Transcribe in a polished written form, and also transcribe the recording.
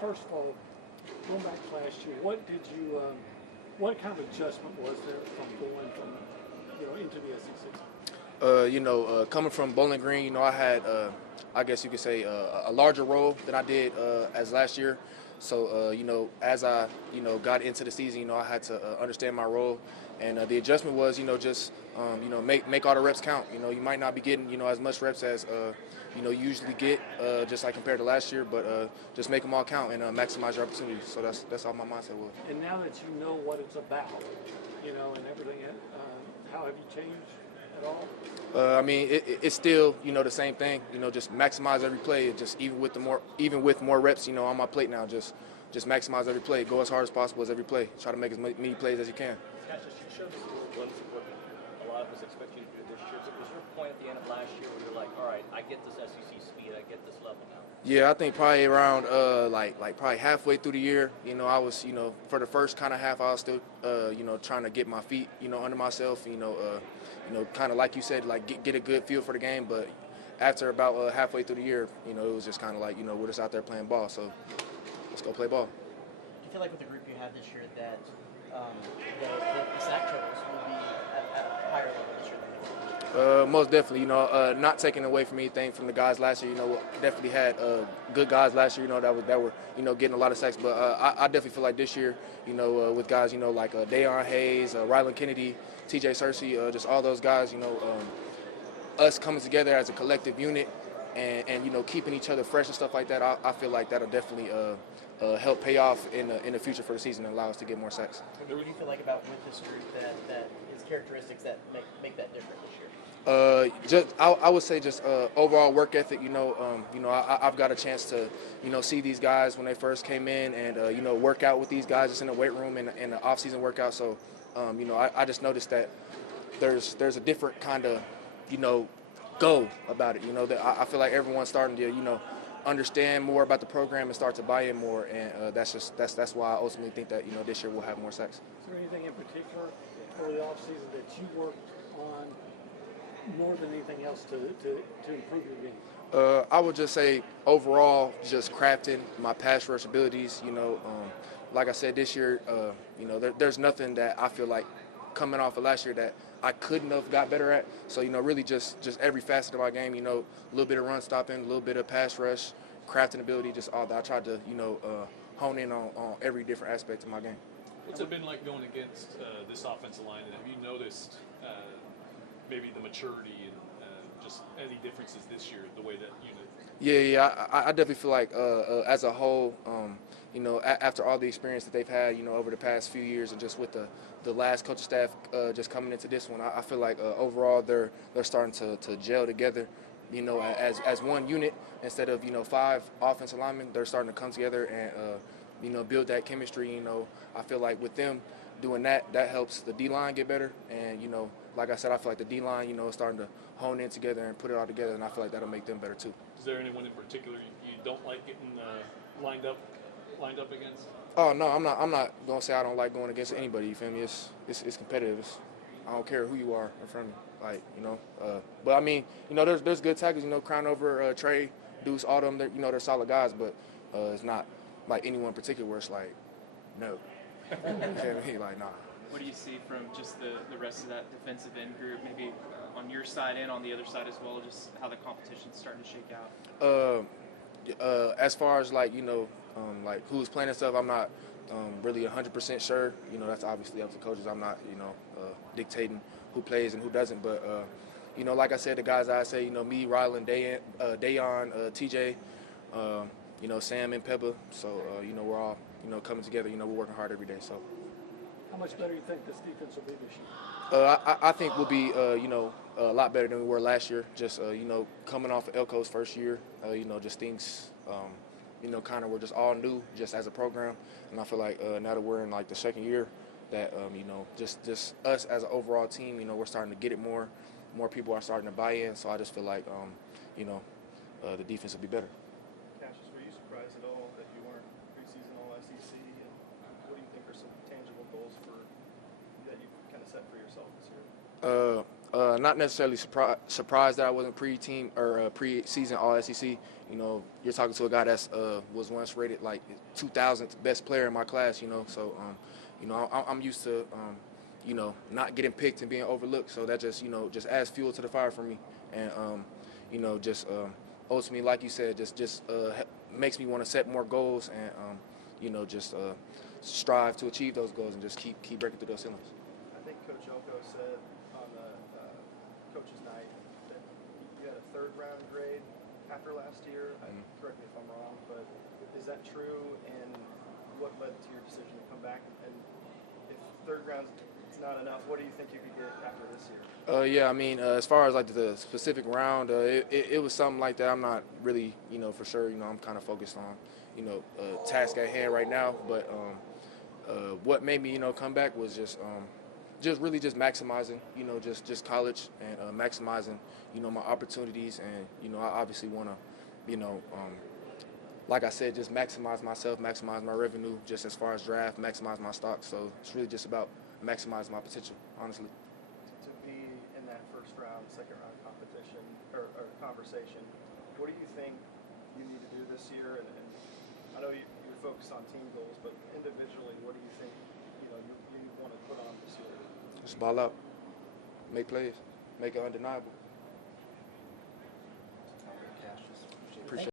first of all, going back to last year, what kind of adjustment was there from going from, into the SEC? Coming from Bowling Green, I had, I guess you could say, a larger role than I did as last year. So, as I, got into the season, I had to understand my role. And the adjustment was, just, make all the reps count. You might not be getting, as much reps as, you usually get, just like compared to last year, but just make them all count and maximize your opportunities. So that's all my mindset was. And now that you know what it's about, and everything, how have you changed at all? It's still, the same thing. Just maximize every play. Just even with more reps, on my plate now. Just maximize every play. Go as hard as possible as every play. Try to make as many plays as you can. Cashius, you showed us a little glimpse of what a lot of us expect you to do this year. So was there a point at the end of last year where you're like, all right, I get this SEC speed, I get this level now? Yeah, I think probably around like probably halfway through the year, I was, for the first kind of half, I was still, trying to get my feet, under myself, kind of like you said, like get a good feel for the game. But after about halfway through the year, it was just kind of like, we're just out there playing ball. So let's go play ball. Do you feel like with the group you have this year that the sack totals will be at a higher level this year than they were? Most definitely, not taking away from anything from the guys last year. Definitely had good guys last year, that were getting a lot of sacks. But I definitely feel like this year, with guys, like Deion Hayes, Rylan Kennedy, T.J. Searcy, just all those guys, us coming together as a collective unit and keeping each other fresh and stuff like that. I feel like that'll definitely help pay off in the future for the season and allow us to get more sacks. What do you feel like about with this group that is characteristics that make that different this year? I would say just overall work ethic. I've got a chance to see these guys when they first came in and work out with these guys just in the weight room and the off-season workout. So I just noticed that there's a different kind of go about it. That I feel like everyone's starting to understand more about the program and start to buy in more, and that's why I ultimately think that this year we'll have more sacks. Is there anything in particular early off-season that you worked on more than anything else to improve your game? I would just say overall, just crafting my pass rush abilities. Like I said, this year, there's nothing that I feel like coming off of last year that I couldn't have got better at. So really just every facet of my game. A little bit of run stopping, a little bit of pass rush, crafting ability, just all that. I tried to hone in on every different aspect of my game. What's it been like going against this offensive line, and have you noticed maybe the maturity and just any differences this year, the way that unit? Yeah, I definitely feel like as a whole, after all the experience that they've had, over the past few years, and just with the last coaching staff just coming into this one, I feel like overall they're starting to gel together, as one unit instead of 5 offensive linemen. They're starting to come together and build that chemistry. I feel like with them doing that helps the D-line get better, and like I said, I feel like the D-line is starting to hone in together and put it all together, and I feel like that'll make them better too. Is there anyone in particular you don't like getting lined up against? Oh no, I'm not gonna say I don't like going against anybody. You feel me? It's competitive. I don't care who you are in front of me. But there's good tackles. Crown over Trey, Deuce, all them. They're solid guys, but it's not like anyone in particular where it's like no. You feel me? Like nah. What do you see from just the rest of that defensive end group, maybe on your side and on the other side as well, just how the competition's starting to shake out? As far as like who's playing and stuff, I'm not really 100% sure. That's obviously up to coaches. I'm not dictating who plays and who doesn't. But like I said, the guys I say, me, Rylan, Deion, TJ, Sam and Peppa. So we're all coming together. We're working hard every day. So. How much better do you think this defense will be this year? I think we'll be, a lot better than we were last year. Just, coming off of Elko's first year, just things, kind of we're just all new just as a program. And I feel like now that we're in, like, the second year, that, just us as an overall team, we're starting to get it more. More people are starting to buy in. So I just feel like, the defense will be better. Cashius, were you surprised at all that you weren't preseason All-SEC? And what do you think are some tangible goals that you kind of set for yourself this year? Not necessarily surprised that I wasn't pre-team or pre-season All SEC. You know, you're talking to a guy that's was once rated like 2000th best player in my class. You know, so you know I'm used to you know not getting picked and being overlooked. So that just just adds fuel to the fire for me, and you know just ultimately, like you said, just makes me want to set more goals and you know just strive to achieve those goals and just keep breaking through those ceilings. I think Coach Elko said on the coaches' night that you had a third-round grade after last year. Correct me if I'm wrong, but is that true? And what led to your decision to come back? And if third round's not enough, what do you think you could get after this year? Yeah, I mean, as far as like the specific round, it was something like that. I'm not really, for sure. I'm kind of focused on, task at hand right now. But what made me, come back was just really just maximizing, just college and maximizing, my opportunities. And, I obviously want to, like I said, just maximize myself, maximize my revenue, just as far as draft, maximize my stock. So it's really just about maximizing my potential, honestly. To be in that first round, second round competition or conversation, what do you think you need to do this year? And I know you're focused on team goals, but individually, what do you think you want to put on this year? Just ball out, make plays, make it undeniable.